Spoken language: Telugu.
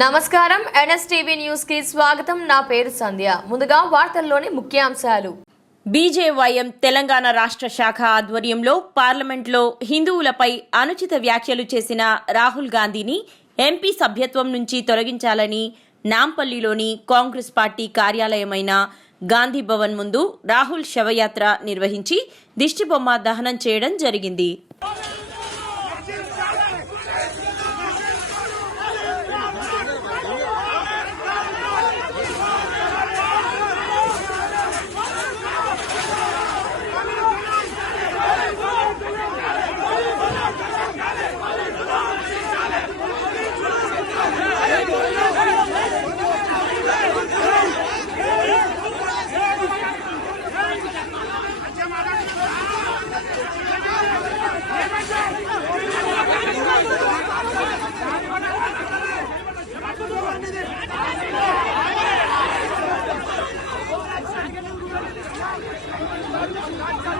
నమస్కారం ఎన్ఎస్టీవీ న్యూస్ కి స్వాగతం. నా పేరు సంధ్య. ముందుగా వార్తల్లోని ముఖ్యాంశాలు. బీజేవైఎం తెలంగాణ రాష్ట్ర శాఖ ఆధ్వర్యంలో పార్లమెంట్లో హిందువులపై అనుచిత వ్యాఖ్యలు చేసిన రాహుల్ గాంధీని ఎంపీ సభ్యత్వం నుంచి తొలగించాలని నాంపల్లిలోని కాంగ్రెస్ పార్టీ కార్యాలయమైన గాంధీ భవన్ ముందు రాహుల్ శవయాత్ర నిర్వహించి దిష్టిబొమ్మ దహనం చేయడం జరిగింది.